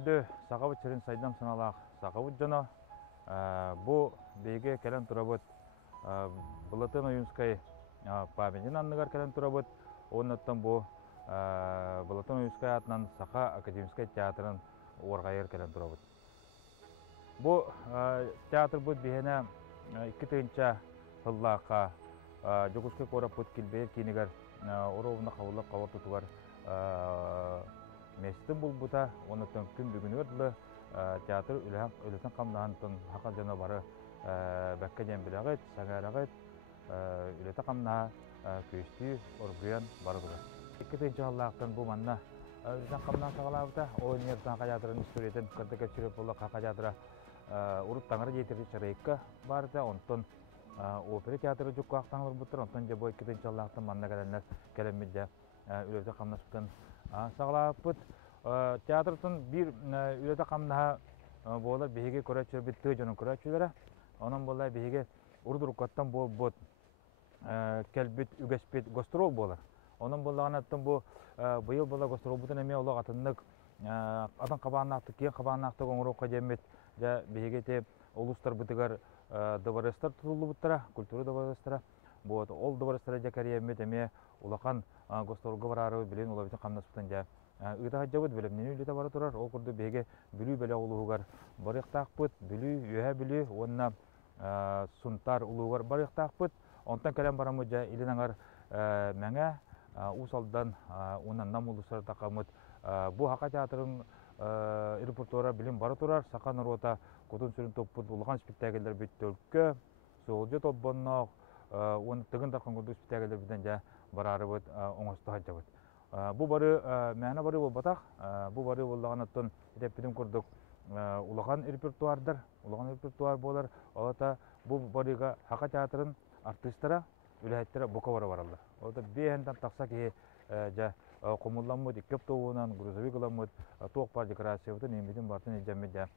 күндө сағабы черин сайдам саналақ сағабы жана бу беге келен турабыт Булатын Уюнскай памятин анныгар келен турабыт оннаттан бу Булатын Уюнскай атынан Саха академический театрын оргайыр келен турабыт. Бу театр бут бихене 2-нче хыллака Жогускай корапыт килбер кинигер оровна кабылып кабар тутугар местин булбута оннаттан күн бүгүнүр театр үлетен камнаантын хака жана бары бәккәден биләгәт, сәгәрәгәт, үлете камна көйсті оргуян барыдыга. 2-нче халлактан бу манна үлетен камнан сагалабыта, о университет каядырын историятен кырда кепчилеп болла каядыра урут таңыры жетери чарайыкка барды, онтон опера театры жукка актаңлар буттыр, онтон же бу 2-нче халлактан манна келенлер келемидде үлете камнасын сагалабыт. Театртын bir үлете камна болар беге көрәчүр битте жонун көрәчүләре. Onun bolay bihiге урдуруккаттан бот келбит үгеспит гострол болар. Onun bolлаганаттан бу быйыл бола гострол бутун эме олог атыннык атан кабаанакты кен кабаанакты оңурукка жемет жа биһиге те улустар бытыгар дыбарыстар тутулубуттара культура дыбарыстара бот ол дыбарыстара жакариемет эме улакан гостролго барары билен улабытын камнаспытын жа ыта жабыт билемнени үлете бара турар ол курду биһиге билүү беле улуугар барыктакпыт билүү үһэ билүү онна сунтар улуугар барыктакпыт онтан келен барамы жа илинаңар меңе усалдан унан намулусар такамыт бу хака театрын репертуара билим бара турар сакан рота котун сүрүн топпут улган спектакльдер бүттөлкө солжо топбоннок он тыгын такан курду спектакльдер биден жа барарыбыт оңосто хаджабыт. Бу бары мәне бары болбатак, бу бары боллаганаттан репетим курдук улаган репертуар болар. Алата бу барыга хака театрын артисттара үләйттәре бука бара баралар. Алата бехендән такса ки жа комулламыд көп тоуынан грузовик аламыд тоқ бар декорациябытын эмбидин бартын жаммеде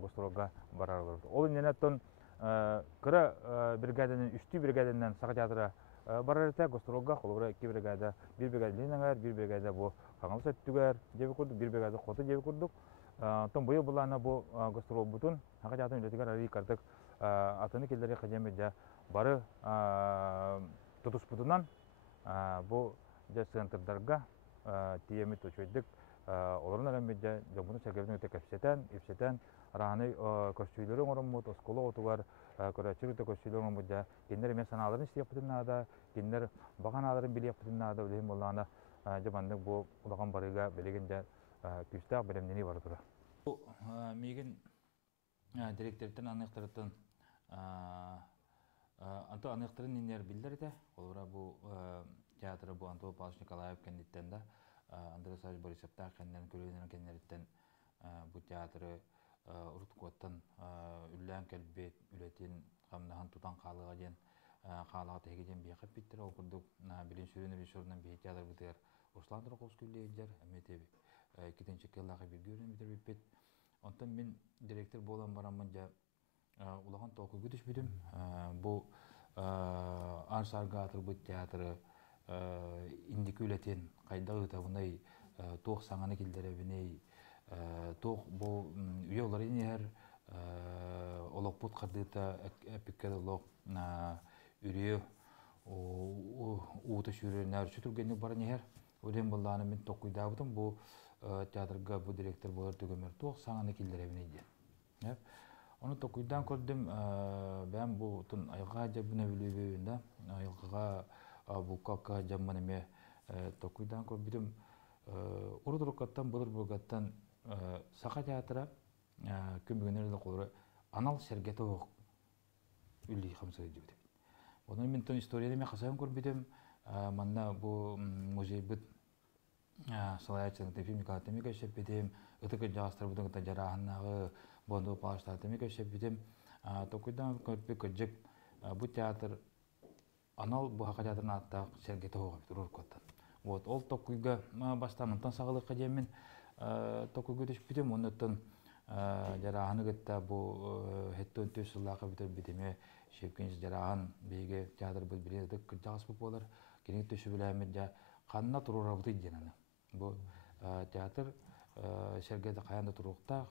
гостролга баралар. Ол ненеттен кыра бригаданын үстү бригаданын сака театры барарыта гостролга холора 2 бригада, 1 бригада ленаңар, 1 бригада бу каңал сөттүгөр жеби курдук, 1 бригада коты жеби курдук. Тон быйыл булана бу гострол бутун хака жатын үлетигер ари кардык атыны келдери кадемеде бары тутуспутунан бу же центрдарга тиемит очойдук олорун арамеде жомуну сергебин өтө кепсетен раны көстүйлөрүн ороммут осколо отугар көрөчүрүтө көстүйлөрүн муджа киндер мен санааларын истеппутунада киндер баганаларын билеппутунада үлем болгана жабандык бу улаган барыга белегенде күстак белемнени бар тура. Бу меген директордун аныктыртын Анто аныктырын нинер билдерде. Олора бу театры бу Антон Павлович Николаев кендиттен да Андрей Александрович Борисовта кенден көрүнөн кендерден бу театры урткоттан үллән келбет үлетин камнахан тутан калыга ден калыга тегеден бияқып биттер ол курдук билин сүрүн режиссерунан бии театр битер Руслан Троковский лейдер эметеби 2-нче кыллага бир көрүнүп битер биппет. Онтон мен директор болан барамын жа улаган току күтүш бидим. Бу Арсарга бу театры индики үлетин кайда ытабынай тоқ саңаны килдеребиней тоқ бу уяларын ер олокпут кадыта эпикке лок үрү ута шүрө нәрчү тургенник бар нер Ödem bollany men tokuydabydım bu teatrga bu direktor bolar tögemer toq sаңаны килдеребиней diye. Onu tokuydan gördüm ben bu tun ayga jabına bilebin da ayga bu kaka jammana me tokuydan gördüm urudurukattan bulur bulgattan saka teatra kömgönerde kolları anal sergete ok ülli hamsa diye. Onun men ton istoriyada me kasam gördüm manna bu muzey bit Салаячын фильмика темика шепетем, ытыкы жастар будын та жараханнагы бонду паштар темика шепетем. Токуйдан көрпү көжөк бу театр анал бу хака театрын аттак сергете ого турур коттан. Вот ол токуйга баштамынтан сагылыкка жемин токуйга түшпүтем оннотон жараханы гытта бу хеттон төсүлакы битер битеме шепкенс жарахан беге театр бул биледик жагыс болар. Кенек төшү билемет жа канна турур абыты денаны. Bu teatr Сергейді қаянда тұруқтақ,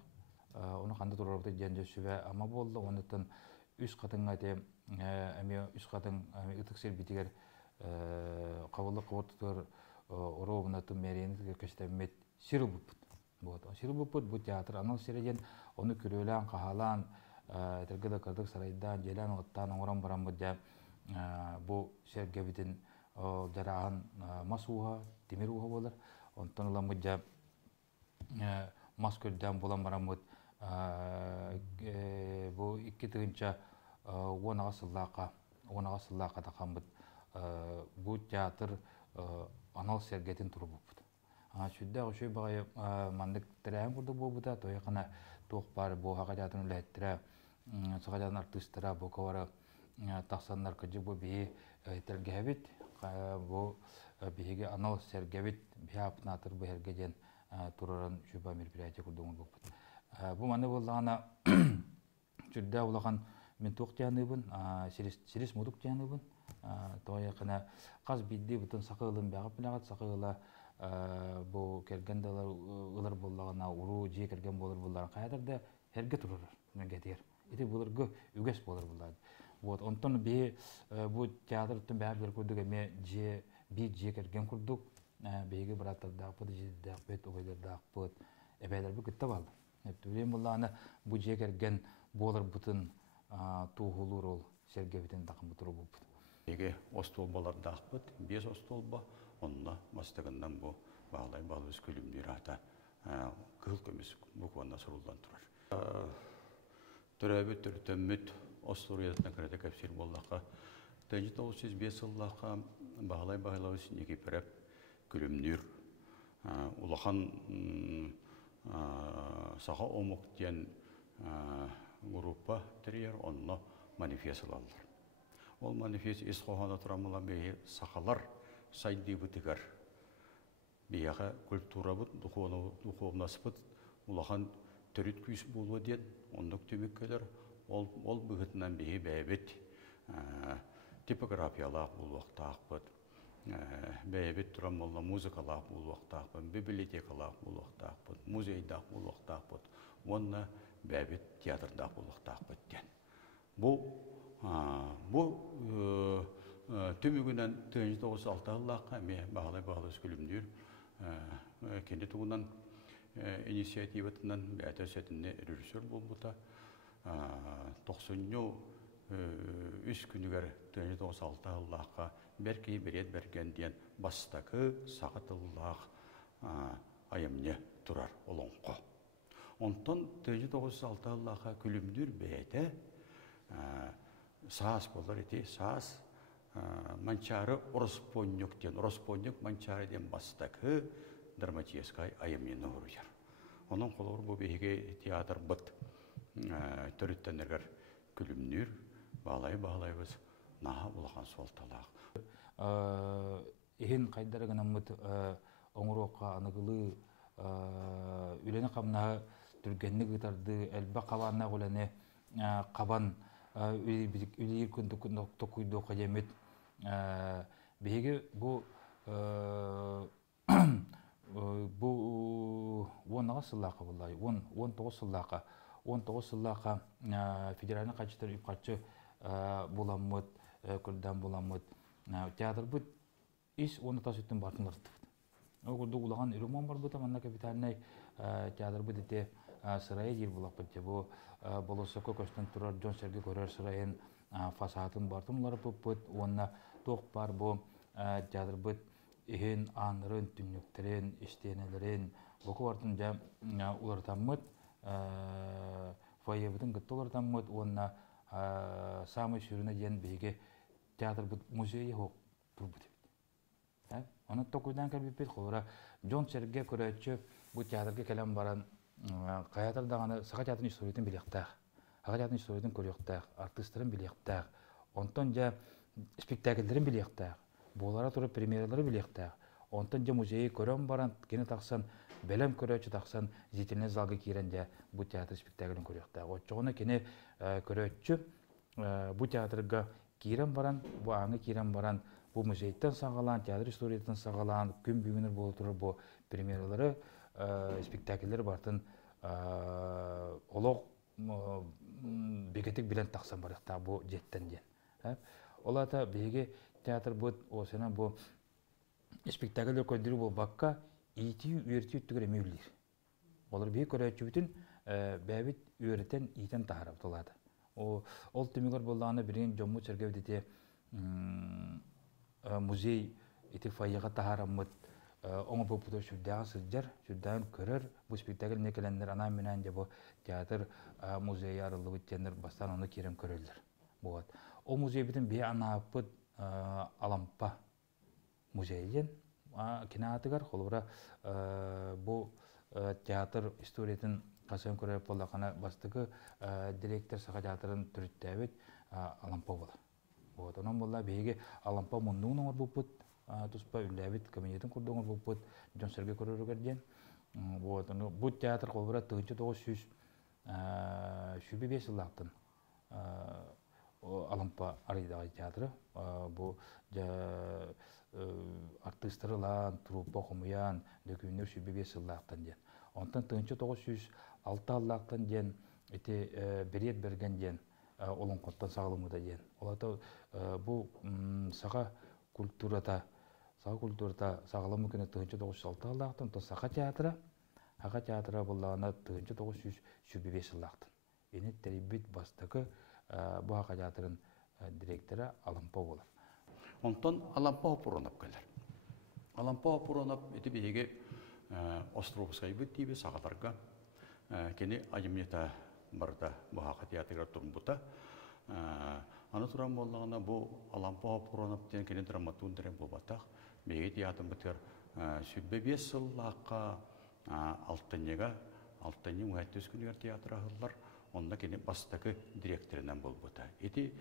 оны қанды тұрарбыты жәнде сүбе ама болды, онытын үш қатынға де, әме үш қатын үтік сербетігер қабылы қабыртытыр ұру бұнатын мәрейінді көстәмет сиру бұппыт. Сиру бұппыт бұл театр анал середен, оны күрелен, қағалан, тәргіді қырдық сарайдан, желен оттан, оңыран баран бұдя бұл сергебетін жарағын масуға, темір уға болар. Онтан ұлан бұдя мас көрден болан баран бұд бұл 2 тығынша 10 сыллаққа таққан бұд. Бұл театр анал сергетін тұры бұппыд. Шүдді ұшой бағай мандық тірәйін құрды бұл бұда, той қана тоқ бар бұл хаға жатын үләттірі, сұға жатын артыстыра бұл қавары тақсанлар күджі бұл бейі тәргәбет, бұл бейге анал сергәбет бей апынатыр бұл әргеден тұрырын шүба мерпірәйте құрдыңын бұппыд. Бұл маны болағына шүдді олаған мен тоқ жәнібін, сирес мұдық жәнібін, той қана қаз бейді бұтын сақылын бәғып білағат, сақылы бұл кергендалар ұлар болағына ұру жие керген болар боларын қайдырды әрге тұрырыр, мәңгетер. Еті бұлырғы үгес болар болады. Онтан бұл театрыттың бәғып көрдік әме бейт жие керген көрдік, бейгі біраттардақ бұд, жеддақ бөт, оғайлардақ бұд, әбәйлер бұл күтті балды. Түлем болағына бұл жие керген болар бұтын туғылыр ол сергебетін тақын бұтыры бұд. Бейгі остолбалардақ бұд, 5 остолба, онна мастығынан бұл бағалай балыз күлімдер ата қыл көмес бұқуанна сұрулдан тұрар. Түрәбі түртөмміт Остуриясына кірді кәпсер боллаққа 1905 жыллаққа бағалай үшін еке пірәп күлімдер. Улахан саға омық ден группа тірер онна манифест алалар. Ол манифест ес қоғана тұрамыла бейі сақалар сайды бұтығар. Бияға культура бұд, духовнасы бұд, улахан түріт күйіс болуы ден, ондық төмеккелер, ол бұғытынан бейі бәйбет типографиялақ болуақтақ бұд, бәйбет тұрам болна музыкалақ болуақтақ бұд, библиотекалақ болуақтақ бұд, музейдақ болуақтақ бұд, онна бәйбет театрдақ болуақтақ бұд ден. Бұл төмігінен 1996 жыллаққа бағалай күлімдер кенде тұғынан инициативатынан бәтір сәтінде режиссер болбыта 93 күнігер 1996 жыллаққа бәркей берет бәргенден бастақы сағытыллақ айымне тұрар олонқо. Онтан 1996 жыллаққа күлімдер бәйті саас болар еті, саас манчары Ораспоннюктен, Ораспоннюк манчарыден бастақы драматическай айымнен ұғырыжар. Оның қолыр бұл бейге театр бұд түріттенергер күлімнер, бағалай-бағалайбыз наға бұлған солталақ. Ехен қайдарыған амыт оңыроққа анығылы үлені қамнаға түргенні ғытарды әлбі қабанна қоланы қабан үлейір күнді тоқуйды қадемет. Беге бұл 10 сыллаққа бұлай, 19 сыллаққа. 19 сыллаққа федеральны қачытыр үпқатшы боламыд, күрден боламыд. Театр бұд, ис 10 тас үттін бартынларды бұд. Оғырды ұлаған үріман бар бұд, аманна капитальнай театр бұд ете сырайы дер болақ бұд. Бұл болысы көкөстен тұрар Джон Серге көрер сырайын фасатын бартынлары бұд. Онына тоқ бар бұл театр бұд. Ехен анырын, түнніктерін, іштенелерін, бұқы бартын жа ұлартамыд. Фойебітін күтті ұлартамыд. Онына самы сүріне ден бейге театр бұд музейі хоқ тұр бұд. Оны тоқуйдан кәлбепет қолыра Джон Серге көрәтші бұл театрге кәлем баран қаятырдағаны саға театрын историядан білектәқ, аға театрын историядан көректәқ, артистерін білектәқ, онтан жа спектакльдерін білектәқ, болара тұрып премьералары білектәқ, онтан жа музейі көрем баран, кені тақсан, бәлем көрәтші тақсан, зетіліне залғы кейрен жа бұл театр спектаклін көректәқ. Отчығына кені көрәтші бұл театрға кейрен баран, бұл аңы кейрен баран, бұл музейттен сағалан, театр историятын сағалан, күн бүйінір болу тұрыр бұл премьералары спектакльлер бартын олог бекетик билен таксан барыкта бу жеттен ден. Олата беге театр бут осена бу спектакльлер көндүрүү болбакка ити үйрөтүү түгөрө мөйлөр. Олар бие көрөчүбүтүн бәбит үйрөтен итен таарап толады. Ол түмүгөр болланы бирин жомму чергебдите музей ити файяга таараммыт оңо попуто сүрдәгә сылҗар, сүрдән көрөр, бу спектакль некелендер ана менен же бу театр музей арылы биттендер бастан аны керем көрөлдөр. Вот. О музей битен бе анапыт алампа музейден кинатыгар холбара бу театр историятын касан көрөп болакана бастыгы директор сага театрын түрүттәбит алампа була. Вот. Онон болла беге алампа мундуң оңор бупут туспа үлләбит комитетин курдуңор бупут жон серге көрөргөр ден. Вот. Бу театр холбара 1905 жылдактын алампа арыдагы театры бу артисттарлар труппа комуян дөкүнөр 5 жылдактан ден. Онтан 1906 жылдактан ден эти берет берген ден олон коттон сагылымыда ден. Олата бу сага культурата сагылымы күнү 1906 жылдактан то сага театры буллана 1905 жылдактан. Эни терибит бастыкы бу хака театрын директору Алампа болот. Онтон Алампа опуронап келер. Алампа опуронап эти беге Островскай бит сагаларга кени аҗымнета барда бу хака театрга турмута. Аны туран боллагына бу Алампа опуронап ден кени драматург дерен болбатак. Беге театр битер сүббе 5 жыллакка алтыннега алтынның үһәттес күнүгөр театры алар. Онда кені бастакы директорынан болбута. Эти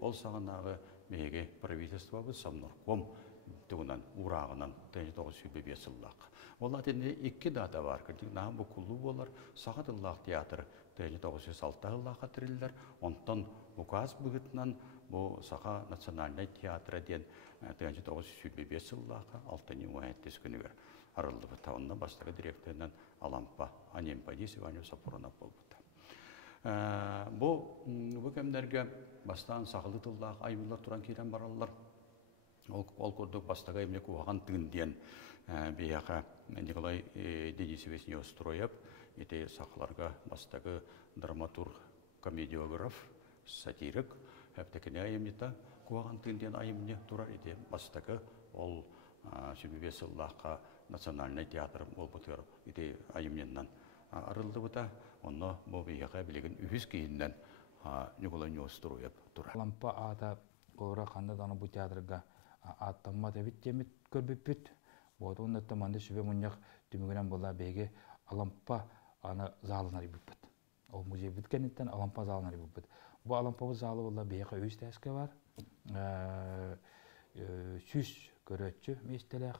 ол сағанағы меге правительство бұл Самнорком тугунан урагынан 1905 жыллақ. Олар тенде 2 дата бар. Наһам бу кулу болар Сагатыллах театр 1906 жыллаққа тириллер. Онтан указ бүгүтнан бу Саха национальный театр ден 1905 жыллаққа алтынның үһәттес күнүгөр арылды бута. Онда бастакы директорынан Алампа Анемпадис Иванов Сапуронов болбута. Бу кемдерге бастан сағылы тыллақ аймылар туран керен баралар. Ол көрдік бастаға емне куаған тыңден бияға Николай Денисович Неустроев, ете сақыларға бастағы драматург, комедиограф, сатирик, әптекіне айымнета куаған тыңден айымне турар ете бастағы ол сүбебес сыллаққа национальный театр ол бұтыр ете айымненнан арылды бұта. Онно бу бияга билеген үһүс кийинден Николай Неустроев тура. Алампа ата колора канда даны бу театрга аттамма дебит темит көрбүппүт. Вот онда таманды сүбе муньяк түмүгүнөн болла беге Алампа аны залына рибүппүт. Ол музей бүткениттен Алампа залына рибүппүт. Бу Алампа залы болла бега өз тәске бар. Сүз көрөчү местелек.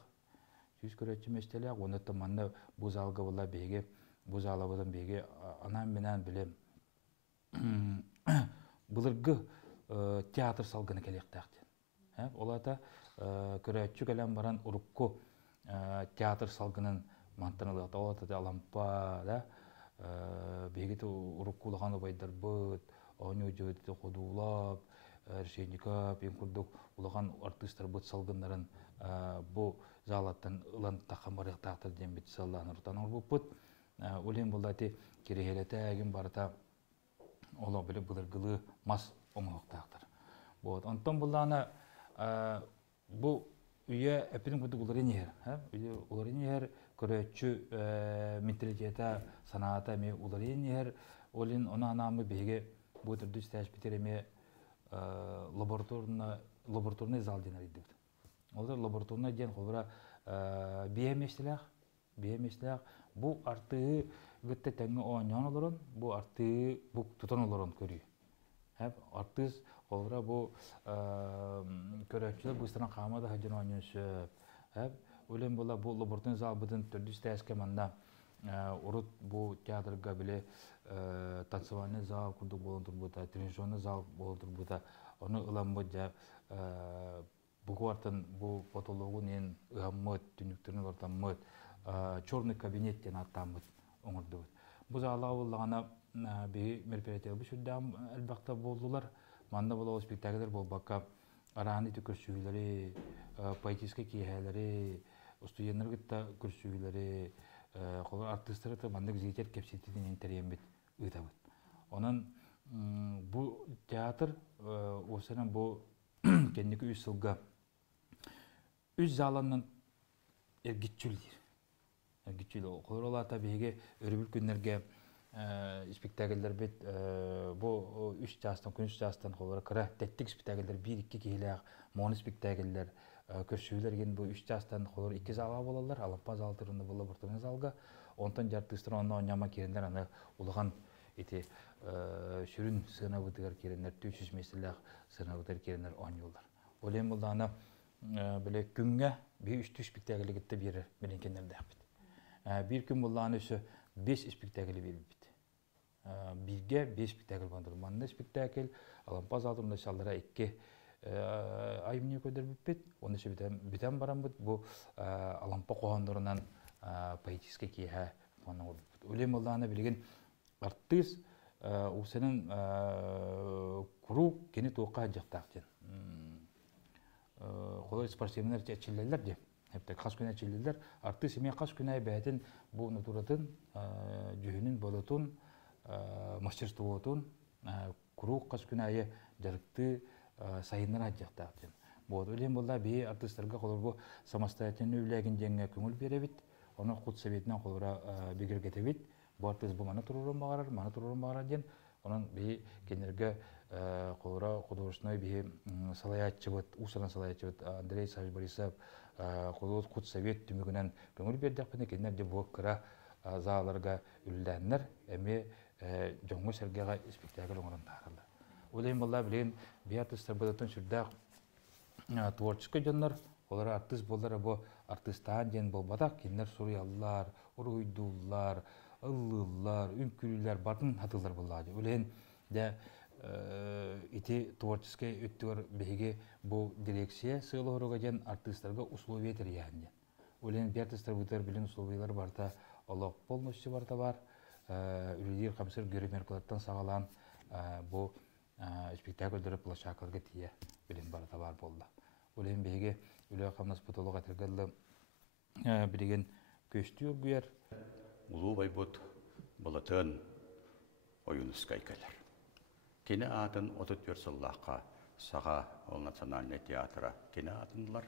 Онда таманды бу залга болла беге бу залабыдан беге анам менен билем былыргы театр салгыны келектактен. Олата көрөчү келем баран урукку театр салгынын мантаналат. Олата Алампа да беге уруккулаганы байдар быт, ону жөтө кодуулап, Решенников, Пенкурдук улаган артисттер быт салгындарын бу залаттан ылан такамарыктактыр ден бит салланыр таныр бут. Олен болдаты керехелете әгін барыта ола білі бұлыргылы мас оңылықтақтыр. Онтан болданы бұл үйе әпінің күді ұлырын ер. Ұлырын ер көрөтчі менталитета санаата ме ұлырын ер. Олен оны анамы беге бұл түрді стәшпетереме лабораторный зал ден аридді. Олар лабораторный ден қолыра биеместіләқ. Бу арты гытты тәңі оңян олырын, бу арты бу тұтан олырын көрі. Артыз олыра бу көрәпчілер бұстыран қамады хаджан оңян сөп. Өлен бола бу лабораторный зал бұдын түрді стәске манда урут бу театрга биле танцевальный зал курдук болон турбута, тренажерный зал болон турбута. Оны ылан бұдja бұғы артын бу потологу нен ұғаммыд, түніктерін ортаммыд. черный кабинет ден аттамбыт оңордубут. Бу зала уллагана би мероприятие бу сүрдәм әлбәттә булдылар. Манда було спектакльләр булбакка араны төкөрсүләре, поэтический киһәләре, студентлар гытта көрсүләре, колар артистлар да манда гизетер кепсетиден интерьем бит ыйтабыт. Онан бу театр осынан бу кеннеки 3 жылга 3 заланнан эргитчүлдер. Эргитчүл колоролата беге өрүбүл күннерге спектакльлер бит бу 3 жастан күн 3 жастан колор кыра теттик спектакльлер 1-2 килек моно спектакльлер көрсүлерген бу 3 жастан колор 2 залга болалар. Алампа зал турында була бұртыңыз залга. Онтан жартыстыр онна оняма керендер аны улган эти шүрүн сынабытыгар керендер 300 меселек сынабытыр керендер ойнолар. Олем булда аны биле күнгө 3 спектакль гитте берер мененкендер дәпт. Bir gün булланы өсө 5 спектакль берилбит. Бирге 5 спектакль бандыр. Манда спектакль Алампа залында шалдыра 2 ай мне көдөрбүт. Оны өсө битен барамбыт. Бу Алампа коғандырынан поэтический киһә оны Олем булланы билген артист усенин круг кене тока жактактын. Колой спортсменler чечилелер де. Hepte kas güne çildiler. Artı sime kas güne beytin bu naturatın cühünün bolotun masтерствоотун круг kas güneye жарыкты сайыннар ажактатын. Bu ölем болда бе артистларга колор бу самостоятельный үлегин жеңге көңүл беребит. Оны кут советинен колора бегергетебит. Бу артист бу мана турурун багарар ден. Онун бе кенерге колора художественный бе салаятчыбыт, усана салаятчыбыт Андрей Савич Борисов Колот кут совет түмүгүнөн көңүл бердикпин экендер де бу кыра заларга үлдәннәр эми жоңго сергега спектакль оңорун тарылды. Улайым булла билен би артисттар булатын сүрдә творческий жандар, олар артист булдары бу артисттан ден болбада киндер сурияллар, уруйдуллар, ыллылар, үнкүлләр батын хатылар буллады. Улайым да ити творческий өттөр беге бу дирекция сыйлыгыга жан артистларга условия берген. Улен артисттар бутер билен условиялар барта, Аллах полностью барта бар. Үлдер комиссар Гөрмерклаттан сагалан бу спектакльдер площадкаларга тие билен барта бар болду. Улен беге үлө камнас потолога тергелде билген көстүр гүйер. Улуу байбут булатын оюнускайкалар. Кене атын 34 сыллаққа саға ол национальный театра кене атындылар,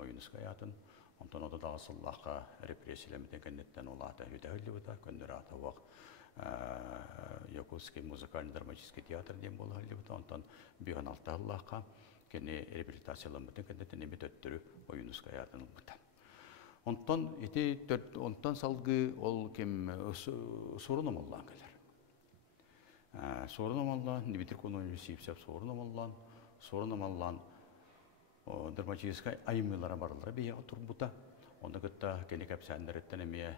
ойынысқай атын. Онтан ода дағы сыллаққа репрессиялемеден кәнеттен олаты өтәгілі бұта, көндір аты оқ Якутский музыкально-драматический театр дем болы ғылы бұта. Онтан 16 сыллаққа кене реабилитациялемеден кәнеттен емет өттірі ойынысқай атын бұта. Онтан салғы ол кем сұрыным олған кәлер. Sorunum Allah, Dmitri Konovyevич Sipsev sorunum Allah, драматическая аймылара барлары бия турбута. Онда гытта кене капсаннарыттан эме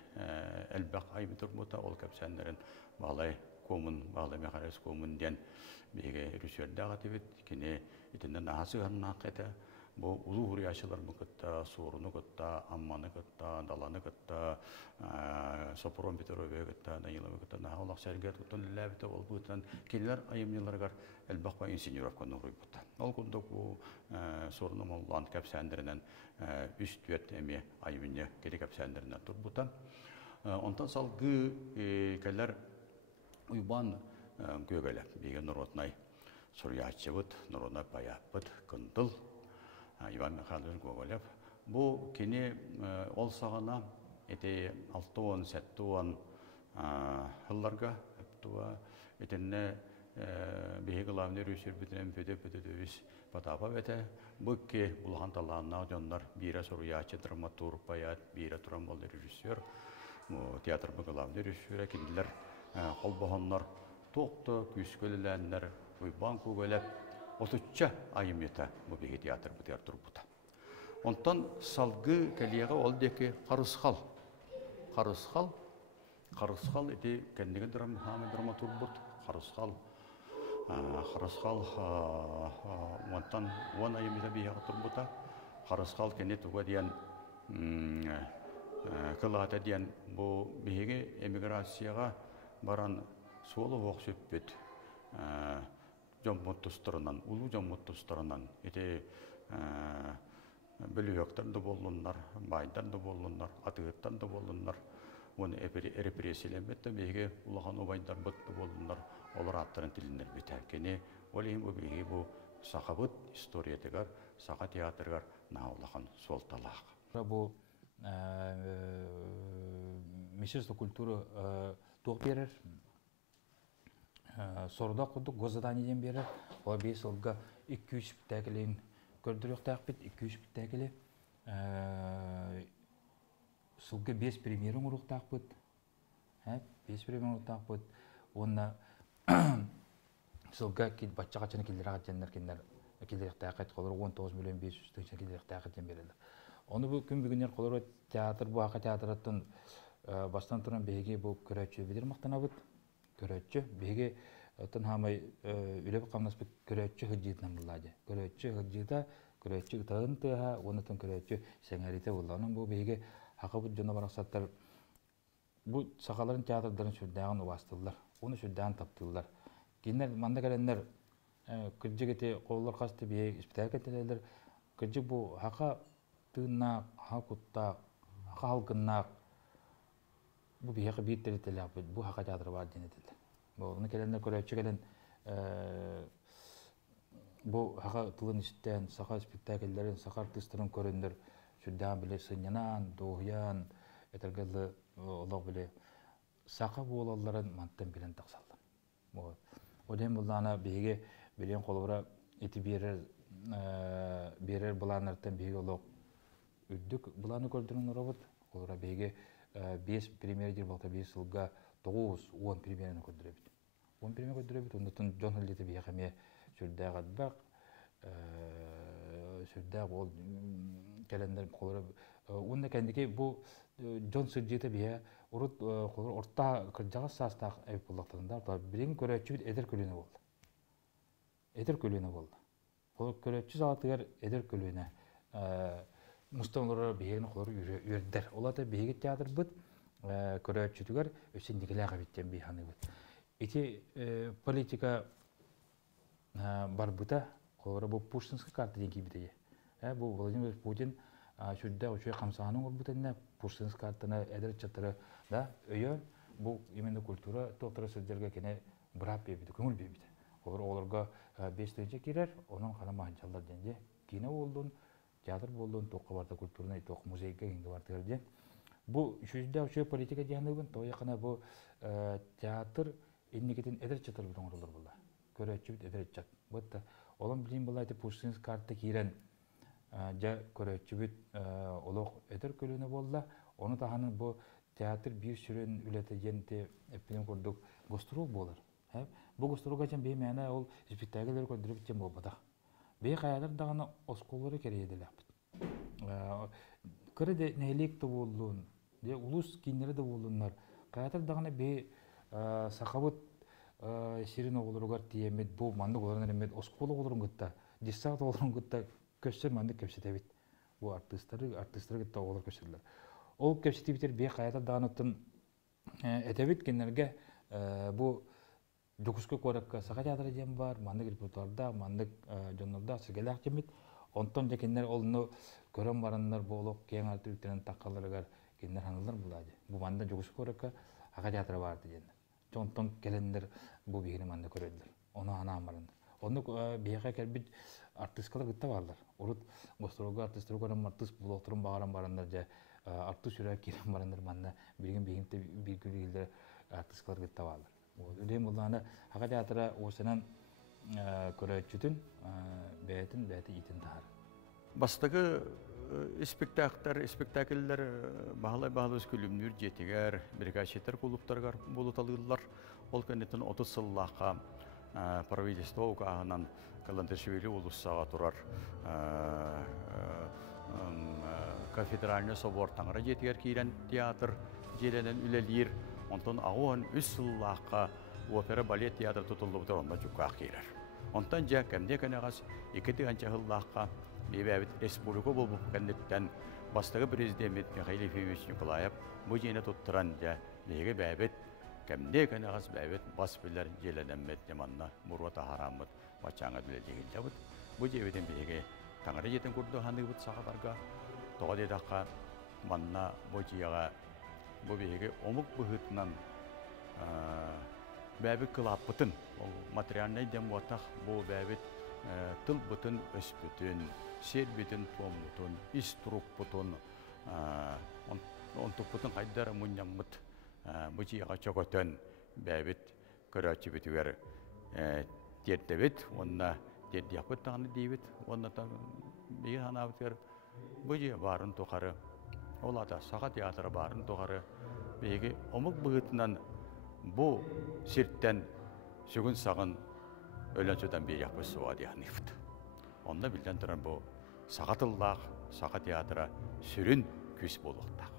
элбак аймы турбута, ол капсаннарын балай комун, балай мехарес комун ден беге рүсөрдага тебет, кене итенден ахасы ганна кета. Бу улуу хурияшылар мыкытта, соруну кытта, амманы кытта, даланы кытта, Сопром Петрове кытта, Данилове кытта, нахалак сәргет кыттан ләбите ол бұтан келелер айымнеларгар әлбақпа инсинировка нұрой бұтта. Ол күндік бұл соруну моллан кәпсәндерінен үст-төт әме айымне келе кәпсәндерінен тұр бұтта. Онтан салғы кәлер ұйбан көгелі, беген нұротнай сұриятчы бұт, нұротнай баяппыт, күнділ, Иван Михайлович Гоголев. Бу кене ол сағана эти 6-7 хылларга этенне беге главный режиссер битен пөтө-пөтө Потапов эте букке улхан таланна жондар бире соруячы драматург баят бире туран болду режиссер театр главный режиссер киндилер колбохоннор токто күскөлөлөннөр уйбан күгөлөп отучча айымета бу беге театр бутер турбута. Онтан салгы калияга ол деке карысхал эти кендеге драматург карысхал онтан он айымета беге турбута. Карысхал кене туга диен кылата диен бу биһиги эмиграцияга баран суолу оқ сөппөт жоммуттустарынан, улуу жоммуттустарынан ити бөлүөктөр да боллуннар, байдар да боллуннар, атыыттар да боллуннар. Оны репрессияланбетте биһиги улахан убайдар быт да боллуннар. Олар аттарын тилиннер битәккене, олейм бу биһиги бу сахабыт историятыгар, саха театргар наулахан солталақ. Бу Министерство культуры тоқ берер, сорда құдық госзаданиеден берер, ол 5 жылға 200 біттәкілін көрдірек тәқпет, 200 біттәкілі, сылға 5 премьерін ұрық тақпет, 5 премьерін ұрық тақпет, онына сылға батча қачаны келдер ағат жәнлер келдерек тәқет қолыр 19 миллион 500 тәңсен келдерек тәқеттен береді. Оны бұл күн бүгінер қолыр театр, бұл ақа театраттың бастан тұран бейге бұл көрәтші бедер мақтана бұд. Көрәтші бейге ұттан хамай үлеп қамнас бұл көрәтші ғыджетінен бұлады. Көрәтші ғыджета, көрәтші ғытағын тұға, онытын көрәтші сәңәрите бұллағының бұл бейге хақы бұд жона барақсаттар. Бұл сақаларын театрдарын сүрдәғын ұбастылар, оны сүрдәғын таптылар. Кейінер манда кәлендер күрджі кете қолылар қасты бейге испитар кәтелелер. Күрджі бұл хақа тыңнақ, хақа құттақ, хақа халқыннақ, bu bir haqı bir tele yapıyor. Bu haqı teatrı var denildi. Bu onu gelenler körəçə gələn bu haqı tılın işdən, saqa spektakellərin, saqa artistlərin görünür. Şurdan bilir sınyanan, doğuyan, etergəli olaq bilir. Saqa bu olalların mantıdan bilen taqsallar. Bu o dem bulana bege bilen qolura eti berer bulanlardan bege olaq üddük bulanı gördürün robot qolura bege 5 премьер балта 5 жылға 9-10 премьерін көндіребіт. 10 премьер көндіребіт, ондықтың Джон Хиллеті бейхаме сүрдәғ адбақ, сүрдәғ ол кәлендер қолыры. Онда кәндеке бұл Джон Сырджеті бейе орта кіржаға састақ әйіп болдақтарында, бірін көрәтші біт әдір көліне болды. Әдір көліне болды. Көрәтші залатығар әдір көліне Мұстанлары бейгені қолары үйердер. Олады бейгі театр бұд, көрәтшітігер өсіндігілі ғабеттен бейханы бұд. Эти политика бар бұта, қолары бұл Пушкинскі карты денгі бітеге. Бұл Владимир Путин шүрді өшуе қамсағының ол бұтынна Пушкинскі картыны әдір чаттыры өйі бұл именно культура тоқтыры сөздерге кене бұрап бейбіді, көңіл бейбіді. Оларға 5 түйінше керер, оның қана мағыншалар денде кейіне олдың, театр болдун, тоққа барда культурный, тоқ музейге кенге барды көрден. Бұл үшүзді өші политика дейінігін, той яқына бұл театр еннекетін әдір чатыр бұдан ұрылыр бұлда. Көрәтші бүт әдір чат. Бұтта, олым білейін бұл әйті Пушкинск карты кейрен жа көрәтші бүт олық әдір көліні болды. Оны тағанын бұл театр бір сүрін үлеті енті әппенен көрдік гострол болыр. Бұл гостролға жан бей мәні ол спектаклер көрдіріп жан бол бұдақ. Бей қаялар дағаны осколары керейділі ақпыд. Көрі нәйлек де болуын, ұлыс кейінері де болуынлар. Қаялар дағаны бей сақабыт сирин оғылырғар тиемет, бұл манды оларын әремет, осколы оғылырын күтті, дистағыт оғылырын күтті, көшсер манды көпсет әбет. Бұл артистары күтті оғылыр көшсерлер. Ол көпсеті бітер бей қаялар дағыныттың әтәбет кенлерге бұл Докуско коракка сақа театры дем бар, мандык репертуарда, мандык жоннорда сыргелі ақчемет. Онтон жекендер олыны көрім барынлар болуq, кейін арты үктерін таққаларығар кендер ханылар бұлады. Бұл манда Докуско коракка ақа театры барды дендер. Онтон келендер бұл бейгені манда көрелдер. Оны ана амарындар. Оны бейға кәрбет артисткалар күтті барлар. Орыт гостролға артистері көрім артист бұл оқтырын бағаран барындар же артист жүрек керен барындар манда білген бейгінті білгілер артисткалар күтті барлар. Ödeyim bulduğunda haka teatra oğuzsanan körötçütün bəyəti itin dağır. Bastığı spektakiller bağlı özgülümlür jetiger, birkaçetler kulüptargar bulut alırlar. Ol kennetin 30 yıllıqa правительство уқағынан Каланташвили улуссаға тұрар кафедральный собор таңыра жетігер кейлен театр желенен үлелер. Онтон ағуын 3 yıllıqa опера балет театр тұтылды бұтыр онда жүкқа кейлер. Онтан жа кәмде кәнеғас 2 yıllıqa бейбәбіт республика болбып кәндеттен бастығы президент Михаил Ефимович Николаев бұл жейіне тұттыран жа бейге бәбет, кәмде кәнеғас бәбет бас білер желенемет деманна мұруа тағарамыд, бачаңа біле деген жабыд. Бұл жейбеден бейге таңыры жетін күрді ханы бұд сағаларға, тоға дедаққа манна бұл жейға бұл бейге омық бұғытынан бәбі қылап бұтын, материалнай дем отақ бұл бәбет тыл бұтын өс бүтін, сер бүтін том бұтын, ис тұруқ бұтын, онтық бұтын қайдары мұням бұт, бұл жиға чоғытын бәбет көрәтші бүтігер тердебет, онына терді яқпыт тағаны дейбет, онына бейін хана бұтығыр, бұл жиға барын тұқары, олада саға театры барын тұқары, бейге омық бұғытынан бұл сирттен сүгін сағын өлен сөйден бей яқпы суа deyani бұд. Онда білден тұран бұл саға тыллақ, саға театры сүрін күс болуқтақ.